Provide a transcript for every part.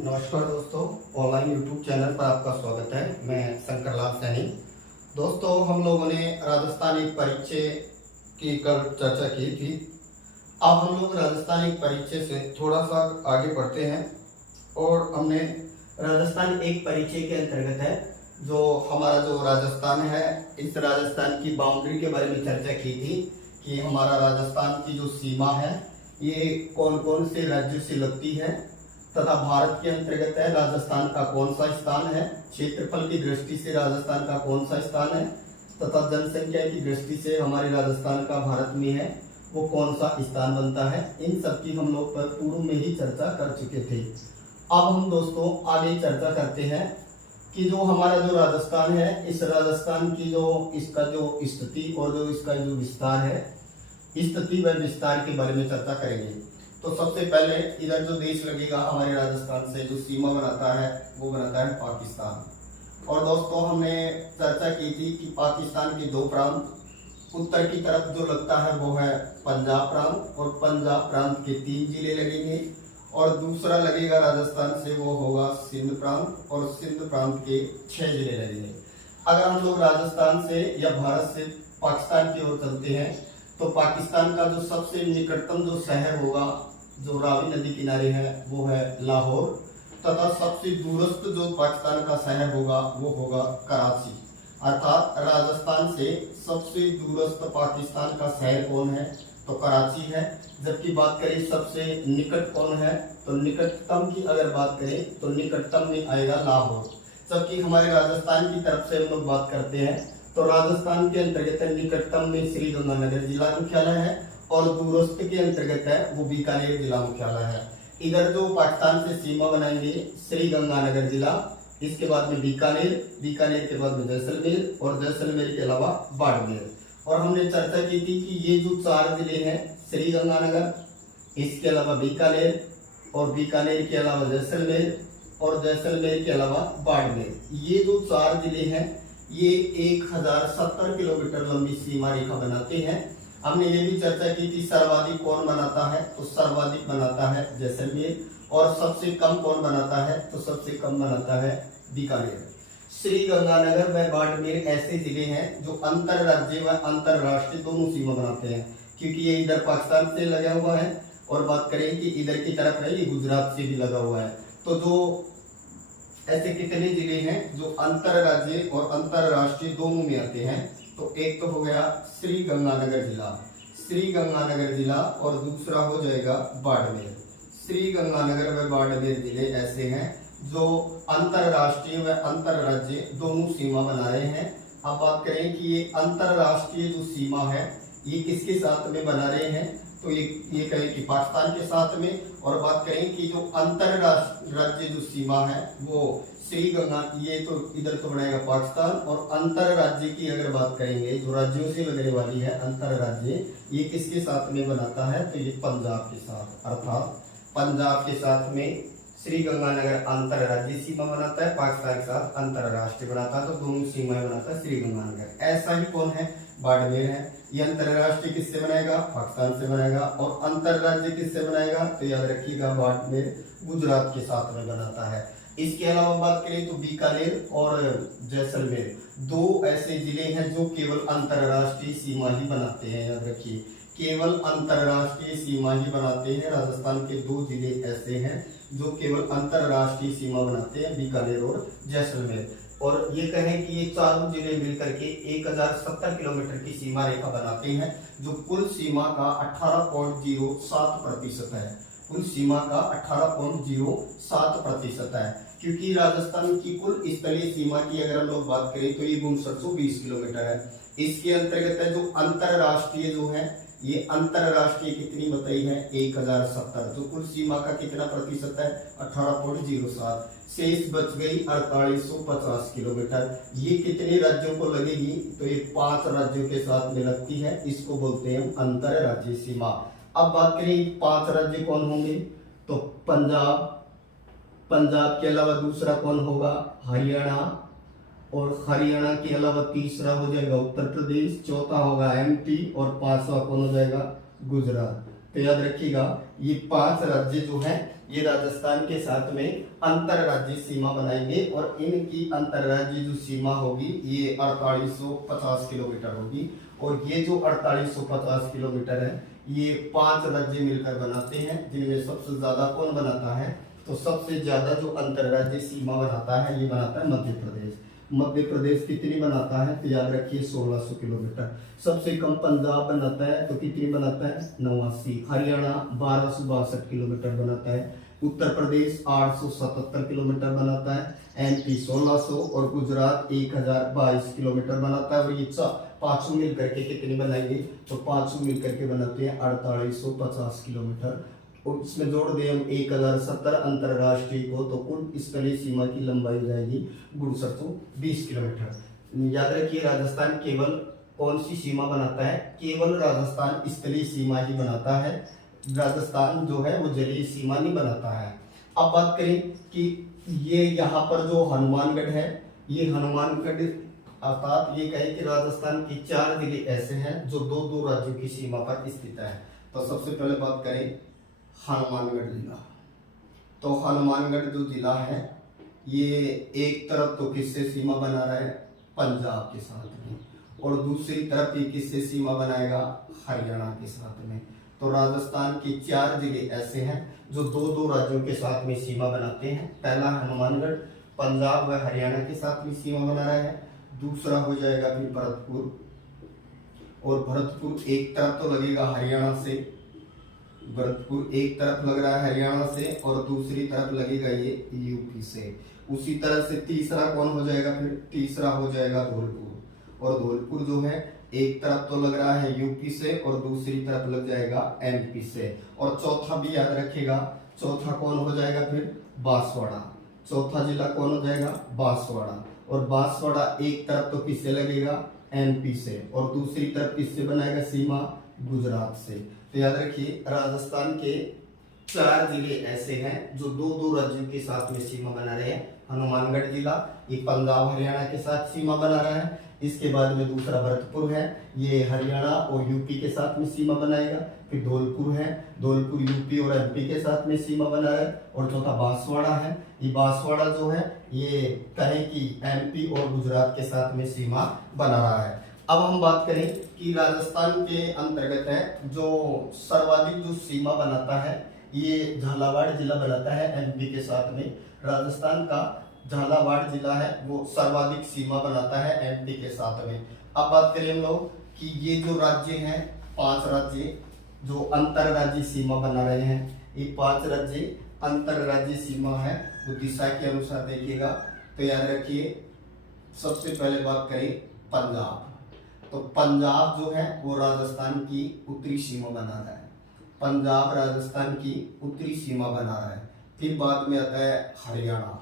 नमस्कार दोस्तों, online YouTube channel पर आपका स्वागत है। मैं शंकर लाल सैनी। दोस्तों, हम लोगों ने राजस्थान एक परिचय की कल चर्चा की थी। अब हम लोग राजस्थान एक परिचय से थोड़ा सा आगे बढ़ते हैं और हमने राजस्थान एक परिचय के अंतर्गत है जो हमारा जो राजस्थान है, इस राजस्थान की बाउंड्री के बारे में चर्चा की थी कि हमारा राजस्थान की जो सीमा है ये कौन कौन से राज्यों से लगती है तथा भारत के अंतर्गत है राजस्थान का कौन सा स्थान है, क्षेत्रफल की दृष्टि से राजस्थान का कौन सा स्थान है तथा जनसंख्या की दृष्टि से हमारे राजस्थान का भारत में है वो कौन सा स्थान बनता है। इन सब की हम लोग पूर्व में ही चर्चा कर चुके थे। अब हम दोस्तों आगे चर्चा करते हैं कि जो हमारा जो राजस्थान है, इस राजस्थान की जो इसका जो स्थिति और जो इसका जो विस्तार है, स्थिति व विस्तार के बारे में चर्चा करेंगे। तो सबसे पहले इधर जो देश लगेगा हमारे राजस्थान से, जो सीमा बनाता है वो बनाता है पाकिस्तान। और दोस्तों हमने चर्चा की थी कि पाकिस्तान के दो प्रांत, उत्तर की तरफ जो लगता है वो है पंजाब प्रांत और पंजाब प्रांत के 3 जिले लगेंगे और दूसरा लगेगा राजस्थान से वो होगा सिंध प्रांत और सिंध प्रांत के 6 जिले लगेंगे। अगर हम लोग राजस्थान से या भारत से पाकिस्तान की ओर चलते हैं तो पाकिस्तान का जो सबसे निकटतम जो शहर होगा जो रावी नदी किनारे है वो है लाहौर तथा सबसे दूरस्थ जो पाकिस्तान का शहर होगा वो होगा कराची। अर्थात राजस्थान से सबसे दूरस्थ पाकिस्तान का शहर कौन है तो कराची है। जबकि बात करें सबसे निकट कौन है तो निकटतम की अगर बात करें तो निकटतम में आएगा लाहौर। जबकि हमारे राजस्थान की तरफ से हम लोग बात करते हैं तो राजस्थान के अंतर्गत निकटतम में श्री गंगानगर जिला मुख्यालय है और दूरस्थ के अंतर्गत है वो बीकानेर जिला मुख्यालय है। इधर जो पाकिस्तान से सीमा बनाएंगे श्री गंगानगर जिला, इसके बाद में बीकानेर, बीकानेर के बाद में जैसलमेर और जैसलमेर के अलावा बाड़मेर। और हमने चर्चा की थी कि ये जो 4 जिले हैं, श्री गंगानगर, इसके अलावा बीकानेर और बीकानेर के अलावा जैसलमेर और जैसलमेर के अलावा बाड़मेर, ये जो 4 जिले हैं ये 1070 किलोमीटर लंबी सीमा रेखा बनाते हैं। हमने ये भी चर्चा की थी सर्वाधिक कौन बनाता है तो सर्वाधिक बनाता है जैसलमेर और सबसे कम कौन बनाता है तो सबसे कम बनाता है बीकानेर। श्री गंगानगर व बाड़मेर ऐसे जिले हैं जो अंतरराज्यीय व अंतरराष्ट्रीय दोनों सीमा बनाते हैं, क्योंकि ये इधर पाकिस्तान से लगा हुआ है और बात करें कि इधर की तरफ है ये गुजरात से भी लगा हुआ है। तो जो ऐसे कितने जिले हैं जो अंतरराज्यीय और अंतरराष्ट्रीय दोनों में आते हैं, तो एक तो हो गया श्री गंगानगर जिला, श्री गंगानगर जिला, और दूसरा हो जाएगा बाड़मेर। श्री गंगानगर व बाड़मेर जिले ऐसे हैं जो अंतरराष्ट्रीय व अंतरराज्यीय दोनों सीमा बना रहे हैं। अब बात करें कि ये अंतरराष्ट्रीय जो सीमा है ये किसके साथ में बना रहे हैं तो ये कहें कि पाकिस्तान के साथ में। और बात करें कि जो अंतरराज्यीय जो सीमा है वो श्री गंगा, ये तो इधर तो बनाएगा पाकिस्तान, और अंतरराज्य की अगर बात करेंगे जो राज्यों से लगने वाली है अंतरराज्य, ये किसके साथ में बनाता है तो ये पंजाब के साथ, अर्थात पंजाब के साथ में श्री गंगानगर अंतरराज्यीय सीमा बनाता है, पाकिस्तान के साथ अंतरराष्ट्रीय बनाता है, तो दोनों सीमाएं बनाता है श्री गंगानगर। ऐसा ही कौन है बाड़मेर है, ये अंतरराष्ट्रीय किससे बनाएगा पाकिस्तान से बनाएगा, और अंतरराज्य किससे बनाएगा तो याद रखिएगा बाड़मेर गुजरात के साथ में बनाता है। इसके अलावा बात करें तो बीकानेर और जैसलमेर दो ऐसे जिले हैं जो केवल अंतरराष्ट्रीय सीमा ही बनाते हैं। याद रखिए, केवल अंतरराष्ट्रीय सीमा ही बनाते हैं। राजस्थान के 2 जिले ऐसे हैं जो केवल अंतरराष्ट्रीय सीमा बनाते हैं, बीकानेर और जैसलमेर। और ये कहें कि ये चारों जिले मिलकर के 1070 किलोमीटर की सीमा रेखा बनाते हैं, जो कुल सीमा का 18.07% है। कुल सीमा का 18.07% है, क्योंकि राजस्थान की कुल स्थलीय सीमा की अगर हम लोग बात करें तो ये 5920 किलोमीटर है। इसके अंतर्गत है जो अंतरराष्ट्रीय जो है, ये अंतरराष्ट्रीय कितनी बताई है 1070, जो कुल सीमा का कितना प्रतिशत है 18.07। शेष बच गई 4850 किलोमीटर। ये कितने राज्यों को लगेगी तो ये 5 राज्यों के साथ में लगती है, इसको बोलते हैं अंतरराज्यीय सीमा। अब बात करें 5 राज्य कौन होंगे तो पंजाब, पंजाब के अलावा दूसरा कौन होगा हरियाणा, और हरियाणा के अलावा तीसरा हो जाएगा उत्तर प्रदेश, चौथा होगा एमपी और 5वां कौन हो जाएगा गुजरात। तो याद रखिएगा ये 5 राज्य जो है ये राजस्थान के साथ में अंतरराज्यीय सीमा बनाएंगे और इनकी अंतरराज्यीय जो सीमा होगी ये 4850 किलोमीटर होगी। और ये जो 4850 किलोमीटर है ये 5 राज्य मिलकर बनाते हैं, जिनमें सबसे ज्यादा कौन बनाता है, तो सबसे ज्यादा जो अंतरराज्यीय सीमा बनाता है ये बनाता है मध्य प्रदेश। मध्य प्रदेश कितनी बनाता है, तो याद रखिए 1600 किलोमीटर। सबसे कम पंजाब बनाता है, तो कितनी बनाता है, 89। हरियाणा 1262 किलोमीटर बनाता है। उत्तर प्रदेश 877 किलोमीटर बनाता है। एमपी 1600 और गुजरात 1022 किलोमीटर बनाता है। और ये पांचों मिल करके कितनी बनाएंगे, तो पांचों मिल करके बनाते हैं 4850 किलोमीटर। और इसमें जोड़ दें हम 1070 अंतरराष्ट्रीय को, तो कुल स्थलीय सीमा की लंबाई हो जाएगी 6220 किलोमीटर। याद रखिए राजस्थान केवल कौन सी सीमा बनाता है, केवल राजस्थान स्थलीय सीमा ही बनाता है। राजस्थान जो है वो जलीय सीमा नहीं बनाता है। अब बात करें कि ये यहाँ पर जो हनुमानगढ़ है, ये हनुमानगढ़ अर्थात ये कहे कि राजस्थान के 4 जिले ऐसे हैं जो 2-2 राज्यों की सीमा पर स्थित है। तो सबसे पहले बात करें हनुमानगढ़ जिला। तो हनुमानगढ़ जो जिला है ये एक तरफ तो किससे सीमा बना रहा है, पंजाब के साथ में, और दूसरी तरफ ये किससे सीमा बनाएगा, हरियाणा के साथ में। तो राजस्थान के 4 जिले ऐसे हैं जो 2-2 राज्यों के साथ में सीमा बनाते हैं। पहला हनुमानगढ़ पंजाब व हरियाणा के साथ में सीमा बना रहा है। दूसरा हो जाएगा फिर भरतपुर, और भरतपुर एक तरफ तो लगेगा हरियाणा से, भरतपुर एक तरफ लग रहा है हरियाणा से और दूसरी तरफ लगेगा ये यूपी से। उसी तरह से तीसरा कौन हो जाएगा, फिर तीसरा हो जाएगा धौलपुर, और धौलपुर जो है एक तरफ तो लग रहा है यूपी से और दूसरी तरफ लग जाएगा एमपी से। और चौथा भी याद रखिएगा, चौथा कौन हो जाएगा, फिर बांसवाड़ा। चौथा जिला कौन हो जाएगा, बांसवाड़ा। और बांसवाड़ा एक तरफ तो किससे लगेगा, एमपी से, और दूसरी तरफ किससे बनाएगा सीमा, गुजरात से। तो याद रखिए राजस्थान के 4 जिले ऐसे हैं जो 2-2 राज्यों के साथ में सीमा बना रहे हैं। हनुमानगढ़ जिला ये पंजाब हरियाणा के साथ सीमा बना रहा है। इसके बाद में दूसरा भरतपुर है, ये हरियाणा और यूपी के साथ में सीमा बनाएगा। फिर धौलपुर है, धौलपुर यूपी और एमपी के साथ में सीमा बना रहा है। और चौथा बांसवाड़ा है, ये बांसवाड़ा जो है ये कहें कि एमपी और गुजरात के साथ में सीमा बना रहा है। अब हम बात करें कि राजस्थान के अंतर्गत है जो सर्वाधिक जो सीमा बनाता है ये झालावाड़ जिला बनाता है एमपी के साथ में। राजस्थान का झालावाड़ जिला है वो सर्वाधिक सीमा बनाता है एमपी के साथ में। अब बात करें हम लोग कि ये जो राज्य हैं 5 राज्य जो अंतरराज्यीय सीमा बना रहे हैं, ये 5 राज्य अंतरराज्यीय सीमा है वो दिशा के अनुसार देखिएगा। तो याद रखिए सबसे पहले बात करें पंजाब। तो पंजाब जो है वो राजस्थान की उत्तरी सीमा बना रहा है, पंजाब राजस्थान की उत्तरी सीमा बना रहा है। फिर बाद में आता है हरियाणा,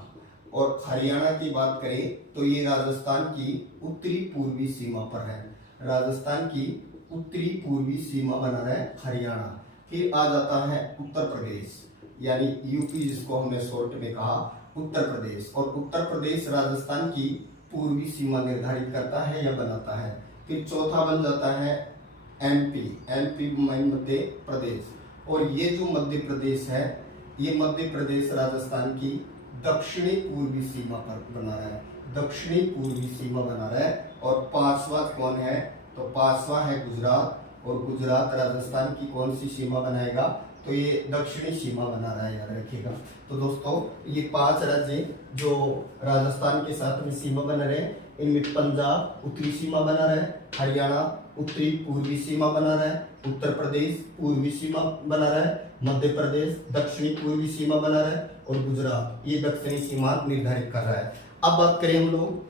और हरियाणा की बात करें तो ये राजस्थान की उत्तरी पूर्वी सीमा पर है। राजस्थान की उत्तरी पूर्वी सीमा बना रहा है हरियाणा। फिर आ जाता है उत्तर प्रदेश यानी यूपी, जिसको हमने शॉर्ट में कहा उत्तर प्रदेश। और उत्तर प्रदेश राजस्थान की पूर्वी सीमा निर्धारित करता है या बनाता है। फिर चौथा बन जाता है एमपी, एमपी मध्य प्रदेश। और ये जो मध्य प्रदेश है ये मध्य प्रदेश राजस्थान की दक्षिणी पूर्वी सीमा पर बना रहा है, दक्षिणी पूर्वी सीमा बना रहा है। और 5वां कौन है, तो 5वां है गुजरात, और गुजरात राजस्थान की कौन सी सीमा बनाएगा, तो ये दक्षिणी सीमा बना रहा है, याद रखिएगा। तो दोस्तों ये 5 राज्य जो राजस्थान के साथ में सीमा बना रहे हैं, इनमें पंजाब उत्तरी सीमा बना रहा है, हरियाणा उत्तरी पूर्वी सीमा बना रहा है, उत्तर प्रदेश पूर्वी सीमा बना रहा है, मध्य प्रदेश दक्षिणी पूर्वी सीमा बना रहा है, और गुजरात ये दक्षिणी सीमा निर्धारित कर रहा है। अब बात करें हम लोग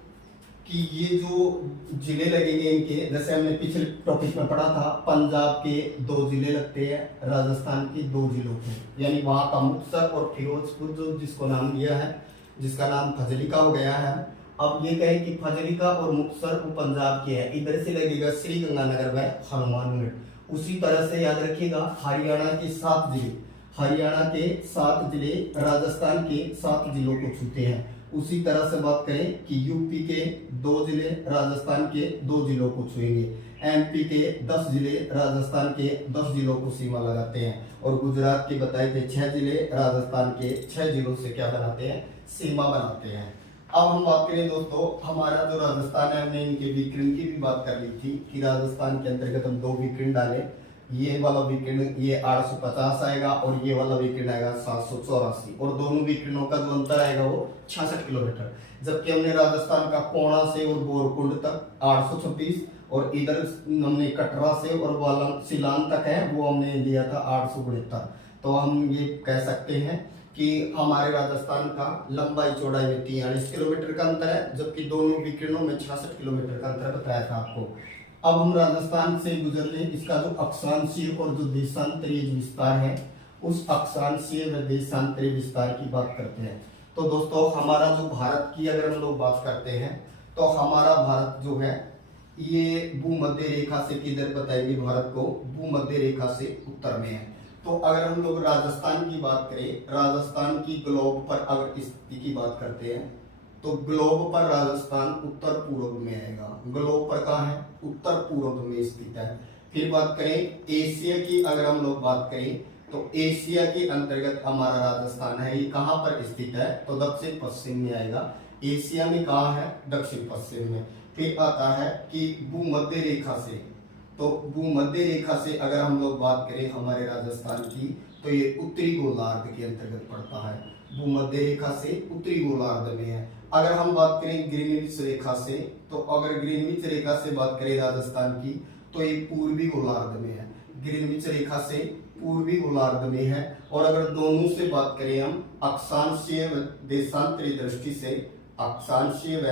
कि ये जो जिले लगेंगे इनके, जैसे हमने पिछले टॉपिक में पढ़ा था पंजाब के 2 जिले लगते हैं, राजस्थान के 2 जिलों के, यानी वहां का मुक्तसर और फिरोजपुर जो जिसको नाम दिया है, जिसका नाम फजलिका हो गया है। अब ये कहें कि फजलिका और मुक्तसर वो पंजाब के हैं, इधर से लगेगा श्री गंगानगर व हनुमानगढ़। उसी तरह से याद रखिएगा हरियाणा के 7 जिले, हरियाणा के 7 जिले राजस्थान के 7 जिलों को छूते हैं। उसी तरह से बात करें कि यूपी के 2 जिले राजस्थान के 2 जिलों को छुएंगे, एमपी के 10 जिले राजस्थान के 10 जिलों को सीमा लगाते हैं, और गुजरात के बताए थे 6 जिले राजस्थान के 6 जिलों से क्या बनाते हैं, सीमा बनाते हैं। अब हम बात करें दोस्तों, हमारा जो राजस्थान है, हमने इनके विकीर्ण की भी बात कर ली थी कि राजस्थान के अंतर्गत हम 2 विकीर्ण डाले। ये वाला विकीर्ण ये 850 आएगा और ये वाला विकीर्ण आएगा 784, और दोनों विकीर्णों का जो अंतर आएगा वो 66 किलोमीटर। जबकि हमने राजस्थान का कोणा से और बोरकुंड तक 826, और इधर हमने कटरा से और सिलान तक है वो हमने लिया था 872। तो हम ये कह सकते हैं कि हमारे राजस्थान का लंबाई चौड़ाई में 43 किलोमीटर का अंतर है, जबकि दोनों विकीर्णों में 66 किलोमीटर का अंतर बताया था आपको। अब हम राजस्थान से गुजर ले, इसका जो अक्षांशीय और जो देशांतरीय विस्तार है, उस अक्षांशीय व देशांतरीय विस्तार की बात करते हैं। तो दोस्तों हमारा जो भारत की अगर हम लोग बात करते हैं, तो हमारा भारत जो है ये भूमध्य रेखा से किधर बताएंगे, भारत को भूमध्य रेखा से उत्तर में है। तो अगर हम लोग राजस्थान की बात करें, राजस्थान की ग्लोब पर अगर स्थिति की बात करते हैं, तो ग्लोब पर राजस्थान उत्तर पूर्व में आएगा। ग्लोब पर कहाँ है, उत्तर पूर्व में स्थित है। फिर बात करें एशिया की, अगर हम लोग बात करें तो एशिया के अंतर्गत हमारा राजस्थान है, ये कहाँ पर स्थित है, तो दक्षिण पश्चिम में आएगा। एशिया में कहाँ है, दक्षिण पश्चिम में। फिर आता है कि भूमध्य रेखा से, तो भूमध्य रेखा से अगर हम लोग बात करें हमारे राजस्थान की, तो ये उत्तरी गोलार्ध के अंतर्गत पड़ता है। भूमध्य रेखा से उत्तरी गोलार्ध में है। अगर हम बात करें ग्रीनविच रेखा से, तो अगर ग्रीनविच रेखा से बात करें राजस्थान की, तो ये पूर्वी गोलार्ध में है। ग्रीनविच रेखा से पूर्वी गोलार्ध में है। और अगर दोनों से बात करें हम अक्षांशीय व देशांतरीय दृष्टि से, अक्षांशीय व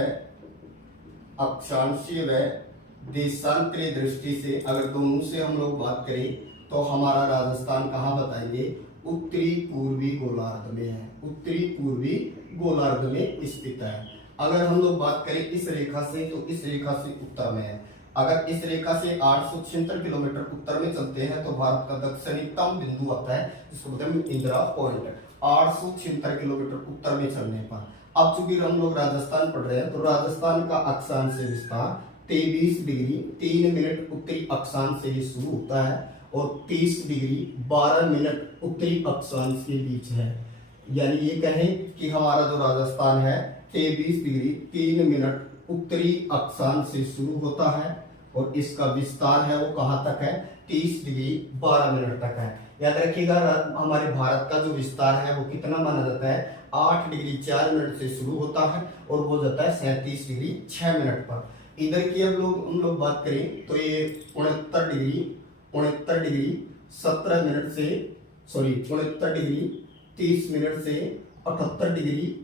देशांतरीय दृष्टि से अगर दोनों से हम लोग बात करें, तो हमारा राजस्थान कहाँ बताएंगे, उत्तरी पूर्वी गोलार्ध में है। उत्तरी पूर्वी गोलार्ध में स्थित है। अगर हम लोग बात करें इस रेखा से, तो इस रेखा से उत्तर में है। अगर इस रेखा से 876 किलोमीटर उत्तर में चलते हैं, तो भारत का दक्षिणतम बिंदु आता है, जिसको बोलते हैं इंदिरा पॉइंट। 876 किलोमीटर उत्तर में चलने पर, अब चूंकि हम लोग राजस्थान पढ़ रहे हैं, तो राजस्थान का अक्षांश विस्तार 23 डिग्री 3 मिनट उत्तरी अक्षांश से शुरू होता है और 30 डिग्री 12 मिनट उत्तरी अक्षांश के बीच है। यानी ये कहें कि हमारा जो राजस्थान है 23 डिग्री 3 मिनट उत्तरी अक्षांश से शुरू होता है, और इसका विस्तार है वो कहाँ तक है, 30 डिग्री 12 मिनट तक है। याद रखिएगा हमारे भारत का जो विस्तार है वो कितना माना जाता है, 8 डिग्री 4 मिनट से शुरू होता है और हो जाता है 37 डिग्री 6 मिनट पर। इधर की अब हम लोग बात करें, तो ये 69 डिग्री 17 मिनट से, सॉरी 69 डिग्री 30 मिनट से 78 डिग्री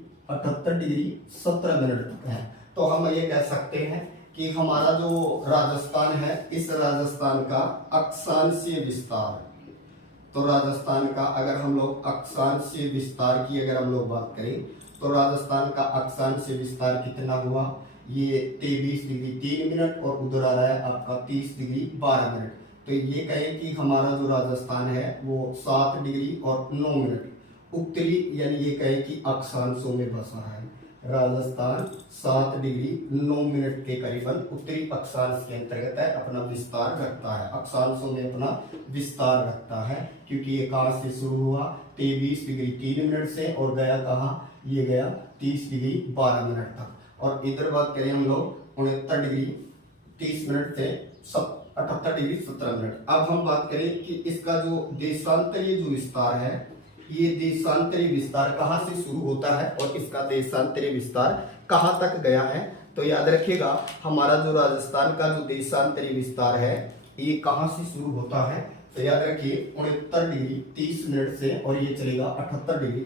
17 मिनट तक है। तो हम ये कह सकते हैं कि हमारा जो राजस्थान है, इस राजस्थान का अक्षांशीय विस्तार, तो राजस्थान का अगर हम लोग अक्षांशीय विस्तार की अगर हम लोग बात करें, तो राजस्थान का अक्षांशीय विस्तार कितना हुआ, ये 23 डिग्री 3 मिनट और उधर आ रहा है आपका 30 डिग्री 12 मिनट। तो ये कहें कि हमारा जो राजस्थान है वो 7 डिग्री और 9 मिनट उत्तरी, यानी ये कहें कि अक्षांशों में बसा है। राजस्थान 7 डिग्री 9 मिनट के करीबन उत्तरी अक्षांश के अंतर्गत है, अपना विस्तार रखता है, अक्षांशों में अपना विस्तार रखता है, क्योंकि ये कहाँ से शुरू हुआ, 23 डिग्री 3 मिनट से, और गया कहाँ, ये गया 30 डिग्री 12 मिनट तक। और इधर बात करें हम लोग 69 डिग्री 30 मिनट से 78 डिग्री 17 मिनट। अब हम बात करें कि इसका जो देशांतरीय जो विस्तार है, ये देशांतरीय विस्तार कहाँ से शुरू होता है और इसका देशांतरीय विस्तार कहाँ तक गया है। तो याद रखिएगा हमारा जो राजस्थान का जो देशांतरीय विस्तार है ये कहाँ से शुरू होता है, तो याद रखिए 69 डिग्री 30 मिनट से, और ये चलेगा 78 डिग्री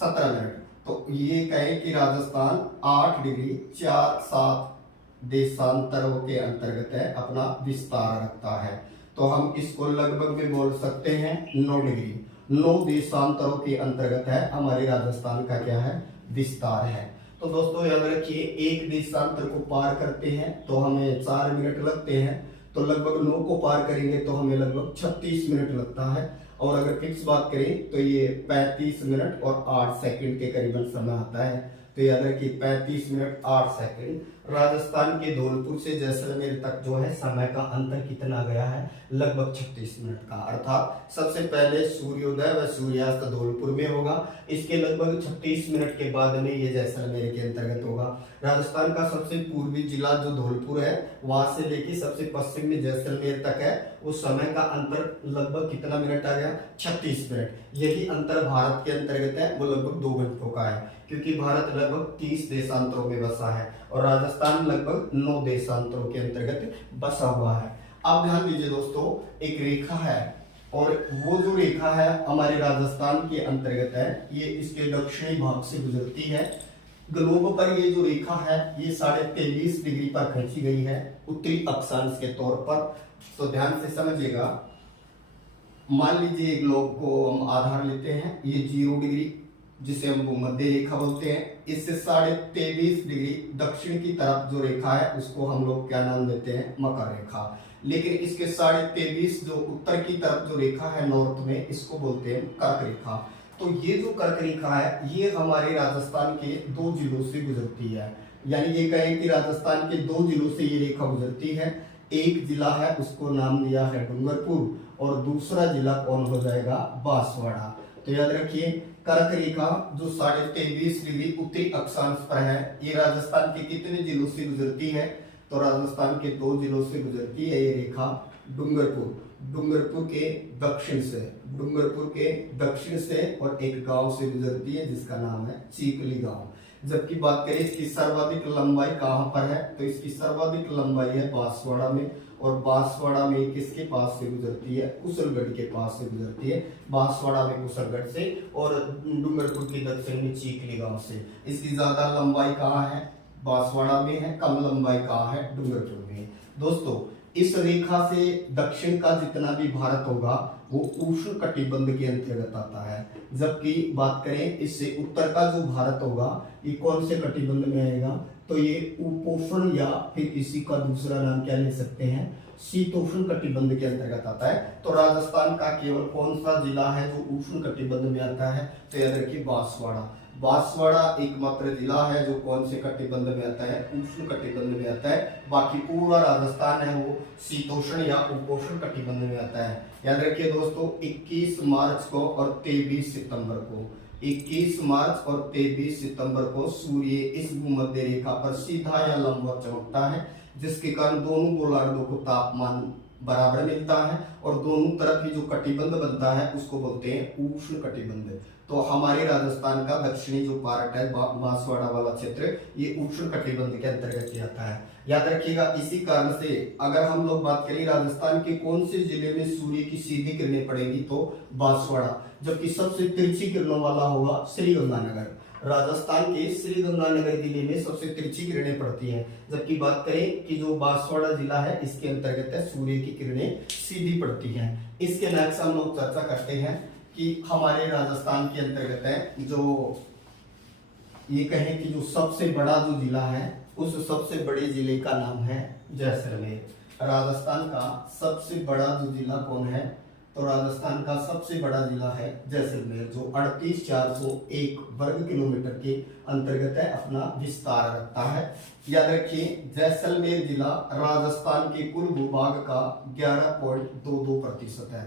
17 मिनट। तो ये कहें कि राजस्थान 8 डिग्री 4-7 देशांतरों के अंतर्गत है, अपना विस्तार रखता है। तो हम इसको लगभग भी बोल सकते हैं 9 डिग्री 9 देशांतरों के अंतर्गत है हमारे राजस्थान का क्या है, विस्तार है। तो दोस्तों याद रखिए एक देशांतर को पार करते हैं तो हमें 4 मिनट लगते हैं, तो लगभग 9 को पार करेंगे तो हमें लगभग 36 मिनट लगता है। और अगर फिक्स बात करें तो ये 35 मिनट और 8 सेकंड के करीबन समय आता है। तो याद रखिए 35 मिनट 8 सेकंड। राजस्थान के धौलपुर से जैसलमेर तक जो है समय का अंतर कितना गया है, लगभग 36 मिनट का। अर्थात सबसे पहले सूर्योदय व सूर्यास्त धौलपुर में होगा, इसके लगभग 36 मिनट के बाद में ये जैसलमेर के अंतर्गत होगा। राजस्थान का सबसे पूर्वी जिला जो धौलपुर है, वहां से लेके सबसे पश्चिम में जैसलमेर तक है, उस समय का अंतर लगभग कितना मिनट आ गया, 36 मिनट। यही अंतर भारत के अंतर्गत है, वो लगभग 2 घंटों का है, क्योंकि भारत लगभग 30 देशांतरों में बसा है और राजस्थान लगभग 9 देशांतरों के अंतर्गत बसा हुआ है। अब ध्यान दीजिए दोस्तों, एक रेखा है और वो जो रेखा है हमारे राजस्थान के अंतर्गत है, ये इसके दक्षिणी भाग से गुजरती है। ग्लोब पर ये जो रेखा है ये 23.5 डिग्री पर खींची गई है उत्तरी अक्षांश के तौर पर। तो ध्यान से समझिएगा, मान लीजिए ग्लोब को हम आधार लेते हैं, ये 0 डिग्री जिसे हम भूमध्य रेखा बोलते हैं, इससे 23.5 डिग्री दक्षिण की तरफ जो रेखा है उसको हम लोग क्या नाम देते हैं, मकर रेखा। लेकिन इसके 23.5 जो उत्तर की तरफ जो रेखा है नॉर्थ में, इसको बोलते हैं कर्क रेखा। तो ये जो कर्क रेखा है ये हमारे राजस्थान के 2 जिलों से गुजरती है, यानी ये कहें कि राजस्थान के 2 जिलों से ये रेखा गुजरती है। एक जिला है उसको नाम दिया है डूंगरपुर और दूसरा जिला कौन हो जाएगा, बांसवाड़ा। तो याद रखिए कर्क रेखा जो 23.5 डिग्री उत्तरी अक्षांश पर है, ये राजस्थान के कितने जिलों से गुजरती है, तो राजस्थान के 2 जिलों से गुजरती है ये रेखा। डूंगरपुर के दक्षिण से, डूंगरपुर के दक्षिण से और एक गांव से गुजरती है जिसका नाम है चीपली गांव। जबकि बात करें इसकी सर्वाधिक लंबाई कहां पर है, तो इसकी सर्वाधिक लंबाई है बांसवाड़ा में, और बांसवाड़ा में किसके पास से गुजरती है, कुशलगढ़ के पास से गुजरती है। बांसवाड़ा में कुशलगढ़ से और डूंगरपुर के दक्षिण में चीखली गांव से। इसकी ज्यादा लंबाई कहाँ है, बांसवाड़ा में है, कम लंबाई कहाँ है, डूंगरपुर में। दोस्तों इस रेखा से दक्षिण का जितना भी भारत होगा वो उष्ण कटिबंध के अंतर्गत आता है, जबकि बात करें इससे उत्तर का जो भारत होगा ये कौन से कटिबंध में आएगा, तो ये उपोष्ण या फिर इसी का दूसरा नाम क्या ले सकते हैं, शीतोष्ण कटिबंध के अंतर्गत आता है। तो राजस्थान का केवल कौन सा जिला है जो उष्ण कटिबंध में आता है, तो याद रखिए बांसवाड़ा। बांसवाड़ा एकमात्र जिला है जो कौन से कटिबंध में आता है, उष्ण कटिबंध में आता है। बाकी पूरा राजस्थान है वो शीतोष्ण या उपोष्ण कटिबंध में आता है। याद रखिए दोस्तों 21 मार्च को और 23 सितंबर को, 21 मार्च और 23 सितंबर को सूर्य इस भूमध्य रेखा पर सीधा या लंबवत चमकता है, जिसके कारण दोनों गोलार्धों को तापमान बराबर मिलता है और दोनों तरफ ही जो कटिबंध बनता है उसको बोलते हैं उष्ण कटिबंध। तो हमारे राजस्थान का दक्षिणी जो पार्ट है बांसवाड़ा वाला क्षेत्र, ये उष्ण कटिबंध के अंतर्गत आता है। याद रखिएगा इसी कारण से अगर हम लोग बात करें राजस्थान के कौन से जिले में सूर्य की सीधी किरणें पड़ेगी, तो बांसवाड़ा। जबकि सबसे तिरछी किरणों वाला होगा श्रीगंगानगर। राजस्थान के श्रीगंगानगर जिले में सबसे तिरछी किरणें पड़ती हैं, जबकि बात करें कि जो बांसवाड़ा जिला है इसके अंतर्गत है सूर्य की किरणें सीधी पड़ती हैं। इसके नेक्स्ट हम लोग चर्चा करते हैं कि हमारे राजस्थान के अंतर्गत है जो ये कहें कि जो सबसे बड़ा जो जिला है उस सबसे बड़े जिले का नाम है जैसलमेर। राजस्थान का सबसे बड़ा जो जिला कौन है, तो राजस्थान का सबसे बड़ा जिला है जैसलमेर, जो 38,401 वर्ग किलोमीटर के अंतर्गत है, अपना विस्तार रखता है। याद रखिए जैसलमेर जिला राजस्थान के कुल भूभाग का 11.22% है।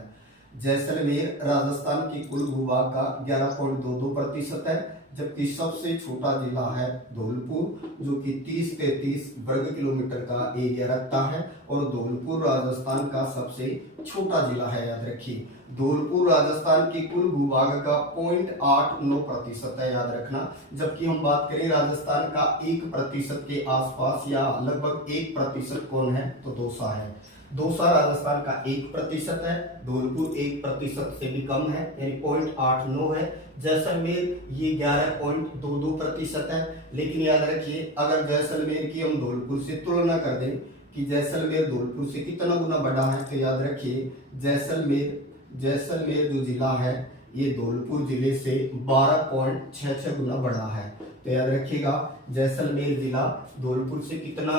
जैसलमेर राजस्थान के कुल भूभाग का 11.22% है, जबकि सबसे छोटा जिला है धौलपुर जो कि 30-33 वर्ग किलोमीटर का एरिया रखता है, और धौलपुर राजस्थान का सबसे छोटा जिला है। याद रखिए धौलपुर राजस्थान के कुल भूभाग का 0.89% है, याद रखना। जबकि हम बात करें राजस्थान का 1% के आसपास या लगभग 1% कौन है, तो दौसा है। दौसा राजस्थान का 1% है, धौलपुर 1% से भी कम है यानी 0.89 है। जैसलमेर ये 11.22% है। लेकिन याद रखिए अगर जैसलमेर की हम धौलपुर से तुलना कर दें कि जैसलमेर धौलपुर से कितना गुना बड़ा है, तो याद रखिए जैसलमेर जो जिला है ये धौलपुर जिले से 12.66 गुना बड़ा है। तो याद रखिएगा, जैसलमेर जिला धौलपुर से कितना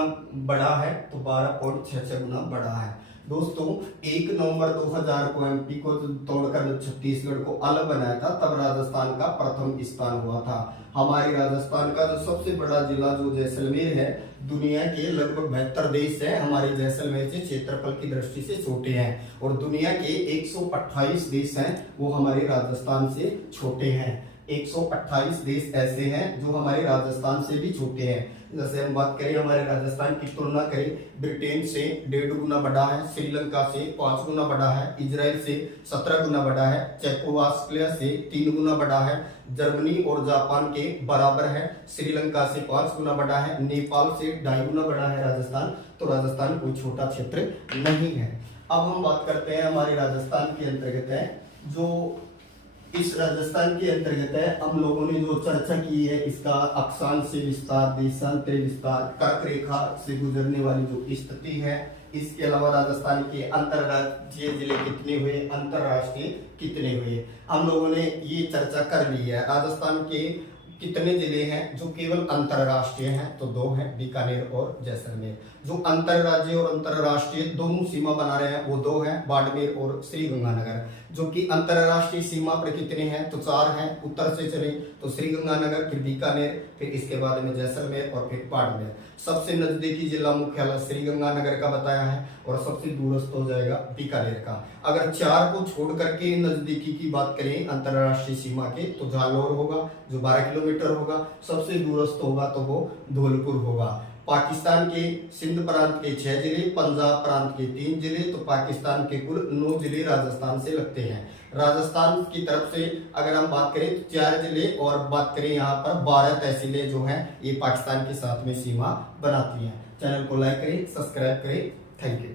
बड़ा है, तो 12.66 गुना बड़ा है। दोस्तों 1 नवंबर 2000 को एमपी को तोड़कर छत्तीसगढ़ को अलग बनाया था, तब राजस्थान का प्रथम स्थान हुआ था। हमारे राजस्थान का जो सबसे बड़ा जिला जो जैसलमेर है, दुनिया के लगभग 72 देश है हमारे जैसलमेर से क्षेत्रफल की दृष्टि से छोटे हैं, और दुनिया के 128 देश हैं वो हमारे राजस्थान से छोटे हैं। 128 देश ऐसे हैं जो हमारे राजस्थान से भी छोटे हैं। जैसे हम बात करें हमारे राजस्थान की तुलना करें, ब्रिटेन से 1.5 गुना बड़ा है, श्रीलंका से 5 गुना बड़ा है, इजराइल से 17 गुना बड़ा है, चेकोस्लोवाकिया से 3 गुना बड़ा है, जर्मनी और जापान के बराबर है, श्रीलंका से 5 गुना बड़ा है, नेपाल से 2.5 गुना बड़ा है राजस्थान। तो राजस्थान कोई छोटा क्षेत्र नहीं है। अब हम बात करते हैं हमारे राजस्थान के अंतर्गत है, जो इस राजस्थान के अंतर्गत है, हम लोगों ने जो चर्चा की है इसका अक्षांश से विस्तार, देशांतरी विस्तार, कर्क रेखा से गुजरने वाली जो स्थिति है, इसके अलावा राजस्थान के अंतरराज्यीय जिले कितने हुए, अंतरराष्ट्रीय कितने हुए, हम लोगों ने ये चर्चा कर ली है। राजस्थान के कितने जिले हैं जो केवल अंतरराष्ट्रीय हैं, तो 2 हैं, बीकानेर और जैसलमेर। जो अंतरराज्यीय और अंतरराष्ट्रीय दोनों सीमा बना रहे हैं वो 2 हैं, बाड़मेर और श्रीगंगानगर। जो कि अंतरराष्ट्रीय सीमा पर कितने हैं, तो 4 हैं। उत्तर से चले तो श्रीगंगानगर, फिर बीकानेर, फिर इसके बाद में जैसलमेर और फिर बाड़मेर। सबसे नजदीकी जिला मुख्यालय श्रीगंगानगर का बताया है, और सबसे दूरस्थ हो जाएगा बीकानेर का। अगर 4 को छोड़ करके नजदीकी की बात करें अंतरराष्ट्रीय सीमा के, तो जालौर होगा जो 12 किलोमीटर होगा, सबसे दूरस्थ होगा तो वो धौलपुर होगा। पाकिस्तान के सिंध प्रांत के 6 जिले, पंजाब प्रांत के 3 जिले, तो पाकिस्तान के कुल 9 जिले राजस्थान से लगते हैं। राजस्थान की तरफ से अगर हम बात करें तो 4 जिले, और बात करें यहाँ पर 12 तहसीलें जो हैं ये पाकिस्तान के साथ में सीमा बनाती हैं। चैनल को लाइक करें, सब्सक्राइब करें। Thank you.